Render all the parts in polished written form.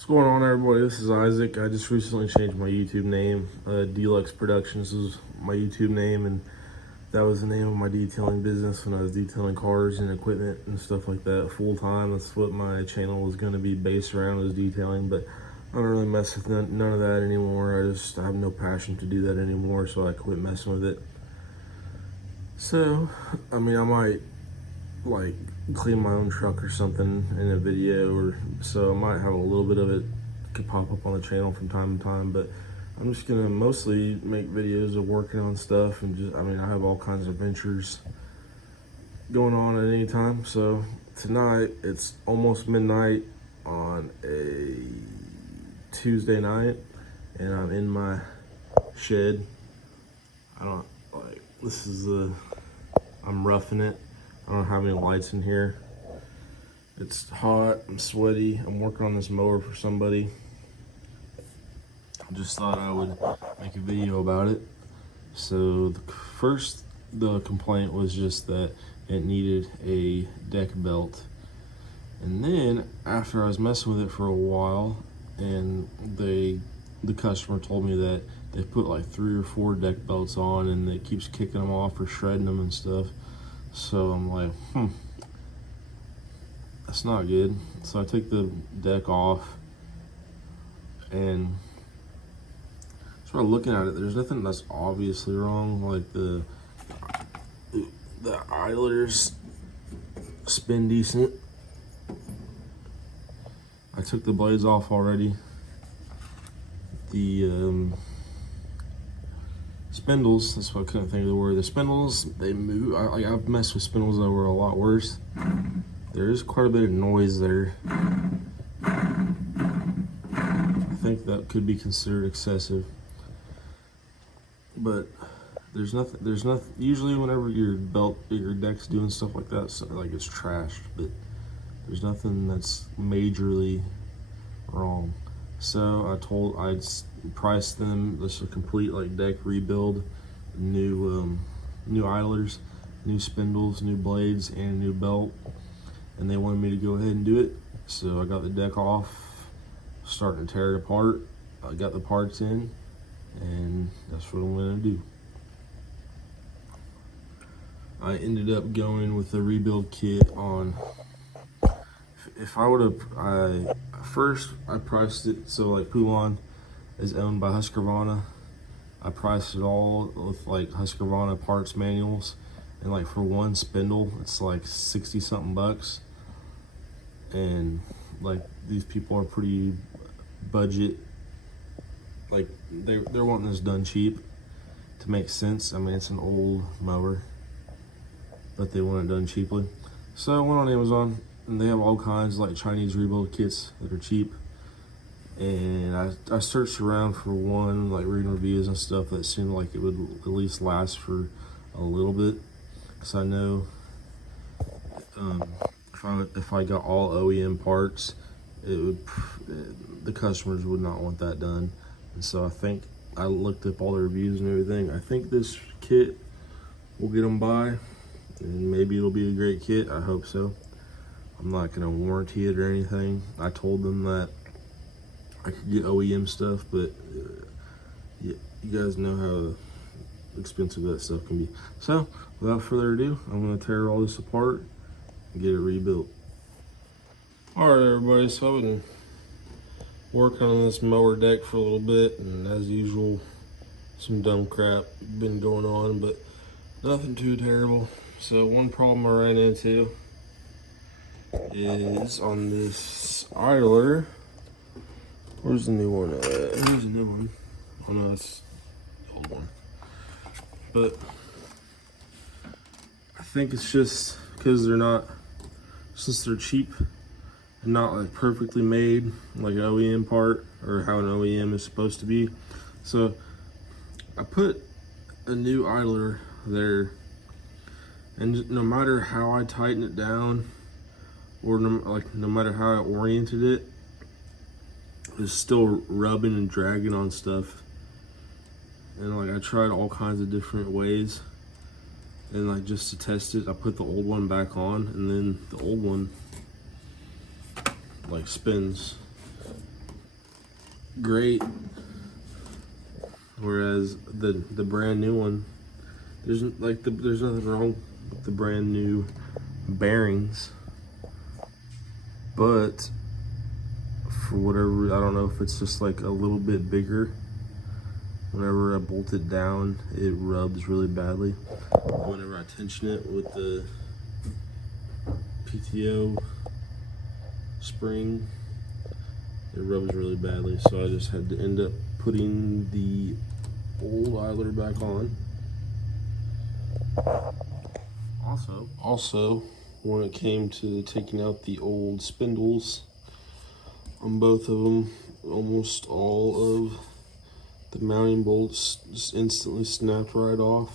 What's going on, everybody? This is Isaac. I just recently changed my YouTube name. Deluxe Productions is my YouTube name, and that was the name of my detailing business when I was detailing cars and equipment and stuff like that full time. That's what my channel was going to be based around, is detailing, but I don't really mess with none of that anymore. I have no passion to do that anymore, so I quit messing with it. So, I mean, I might like clean my own truck or something in a video, or so I might have a little bit of it could pop up on the channel from time to time, but I'm just gonna mostly make videos of working on stuff, and just, I mean, I have all kinds of ventures going on at any time. So tonight it's almost midnight on a Tuesday night, and I'm in my shed. I don't like this is I'm roughing it. I don't have any lights in here. It's hot, I'm sweaty. I'm working on this mower for somebody. I just thought I would make a video about it. So the complaint was just that it needed a deck belt. And then after I was messing with it for a while, and the customer told me that they put like 3 or 4 deck belts on and it keeps kicking them off or shredding them and stuff. So I'm like, that's not good. So I took the deck off and started looking at it. There's nothing that's obviously wrong. Like the idlers spin decent. I took the blades off already. The spindles, that's what I couldn't think of the word. The spindles, they move. I've messed with spindles that were a lot worse. There is quite a bit of noise there. I think that could be considered excessive. But there's nothing, usually whenever your deck's doing stuff like that, so, like, it's trashed, but there's nothing that's majorly wrong. So I'd priced them just a complete like deck rebuild, new idlers, new spindles, new blades, and a new belt, and they wanted me to go ahead and do it. So I got the deck off, starting to tear it apart. I got the parts in, and that's what I'm gonna do. I ended up going with the rebuild kit on. If I would have, first I priced it, so like Poulan is owned by Husqvarna. I priced it all with like Husqvarna parts manuals, and like for one spindle it's like 60 something bucks, and like these people are pretty budget, like they're wanting this done cheap to make sense. I mean, it's an old mower, but they want it done cheaply. So I went on Amazon, and they have all kinds of like Chinese rebuild kits that are cheap. And I searched around for one, like reading reviews and stuff, that seemed like it would at least last for a little bit. Because I know if I got all OEM parts, the customers would not want that done. And so I think I looked up all the reviews and everything. I think this kit will get them by, and maybe it'll be a great kit. I hope so. I'm not gonna warranty it or anything. I told them that I could get OEM stuff, but yeah, you guys know how expensive that stuff can be. So without further ado, I'm gonna tear all this apart and get it rebuilt. All right, everybody, so I've been working on this mower deck for a little bit, and as usual, some dumb crap been going on, but nothing too terrible. So one problem I ran into is on this idler. Where's the new one at? Here's the new one. Oh no, that's the old one. But I think it's just because since they're cheap and not like perfectly made, like an OEM part, or how an OEM is supposed to be. So I put a new idler there, and no matter how I tighten it down, or no matter how I oriented it, it's still rubbing and dragging on stuff. And like I tried all kinds of different ways, and like just to test it, I put the old one back on, and then the old one like spins Whereas the brand new one, there's nothing wrong with the brand new bearings, but for whatever, I don't know if it's just like a little bit bigger. Whenever I bolt it down, it rubs really badly. Whenever I tension it with the PTO spring, it rubs really badly. So I just had to end up putting the old idler back on. Also, when it came to taking out the old spindles on both of them, almost all of the mounting bolts just instantly snapped right off.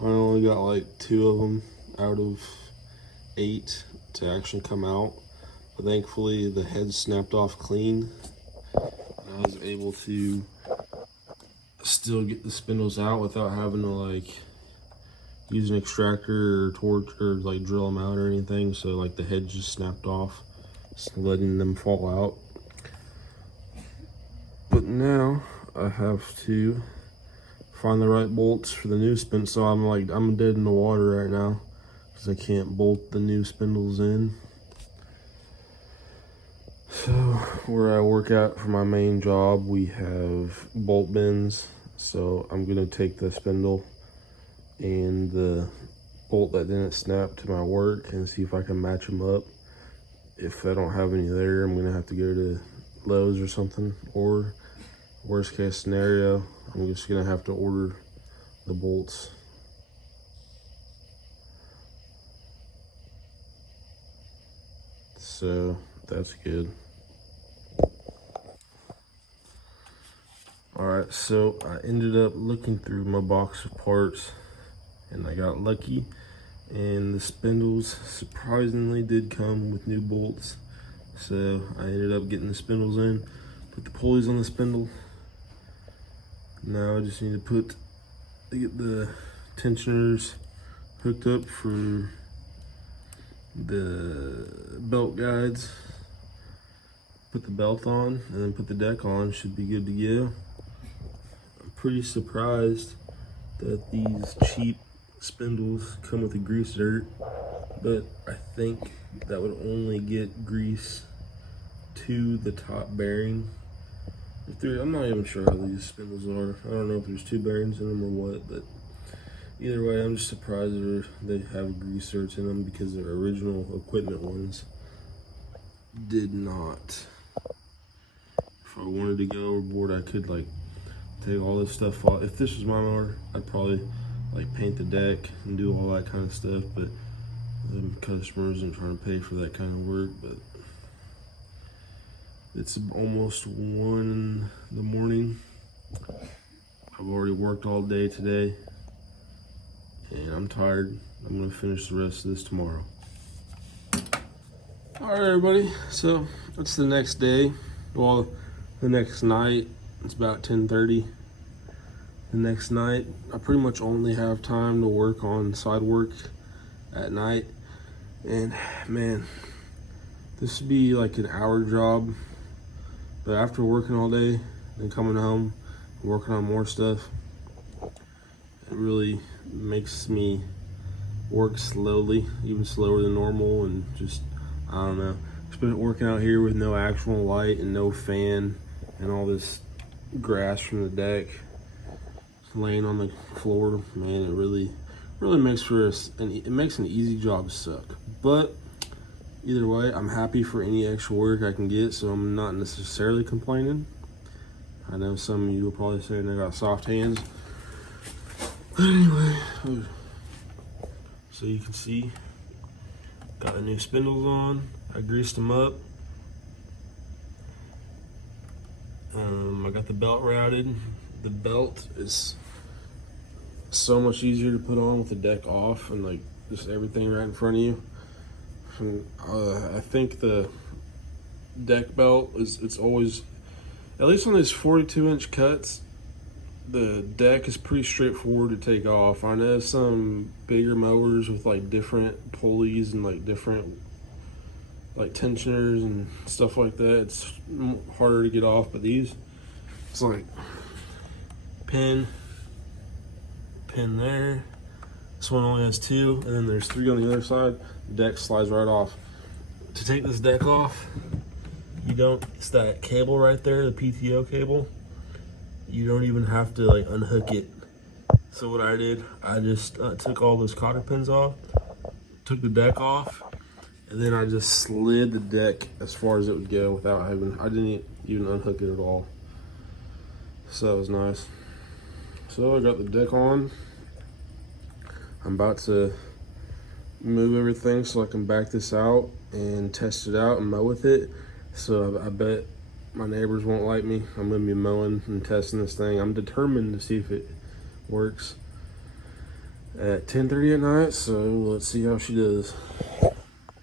I only got like 2 of them out of 8 to actually come out, but thankfully the head snapped off clean. And I was able to still get the spindles out without having to like use an extractor or torch or like drill them out or anything. So like the head just snapped off, just letting them fall out. But now I have to find the right bolts for the new spin. So I'm dead in the water right now because I can't bolt the new spindles in. So where I work at for my main job, we have bolt bins. So I'm gonna take the spindle and the bolt that didn't snap to my work and see if I can match them up. If I don't have any there, I'm gonna have to go to Lowe's or something, or worst case scenario, I'm just gonna have to order the bolts. So that's good. All right, so I ended up looking through my box of parts and I got lucky, and the spindles surprisingly did come with new bolts. So I ended up getting the spindles in, put the pulleys on the spindle. Now I just need to get the tensioners hooked up for the belt guides, put the belt on, and then put the deck on. Should be good to go. I'm pretty surprised that these cheap spindles come with a grease zerk, but I think that would only get grease to the top bearing. I'm not even sure how these spindles are. I don't know if there's 2 bearings in them or what, but either way, I'm just surprised they have grease zerks in them because their original equipment ones did not. If I wanted to go overboard, I could like take all this stuff off. If this was my mower, I'd probably like paint the deck and do all that kind of stuff, but the customers aren't trying to pay for that kind of work. But it's almost 1 in the morning. I've already worked all day today and I'm tired. I'm gonna finish the rest of this tomorrow. All right, everybody, so it's the next day. Well, the next night. It's about 10:30. The next night, I pretty much only have time to work on side work at night. And man, this would be like an hour job. But after working all day and coming home and working on more stuff, it really makes me work slowly, even slower than normal, and just, I don't know. Just working out here with no actual light and no fan and all this grass from the deck laying on the floor, man, it really makes for it makes an easy job suck. But either way, I'm happy for any extra work I can get, so I'm not necessarily complaining. I know some of you will probably say I got soft hands, but anyway, so you can see, got the new spindles on. I greased them up. I got the belt routed. The belt is so much easier to put on with the deck off and like just everything right in front of you. And, I think the deck belt it's always, at least on these 42-inch cuts, the deck is pretty straightforward to take off. I know some bigger mowers with like different pulleys and like different like tensioners and stuff like that, it's harder to get off, but these It's like pin there. This one only has 2, and then there's 3 on the other side. The deck slides right off. To take this deck off, you don't, it's that cable right there, the PTO cable. You don't even have to like unhook it. So what I did, I just took all those cotter pins off, took the deck off, and then I just slid the deck as far as it would go without having, I didn't even unhook it at all. So that was nice. So I got the deck on. I'm about to move everything so I can back this out and test it out and mow with it. So I bet my neighbors won't like me. I'm gonna be mowing and testing this thing. I'm determined to see if it works at 10:30 at night. So let's see how she does.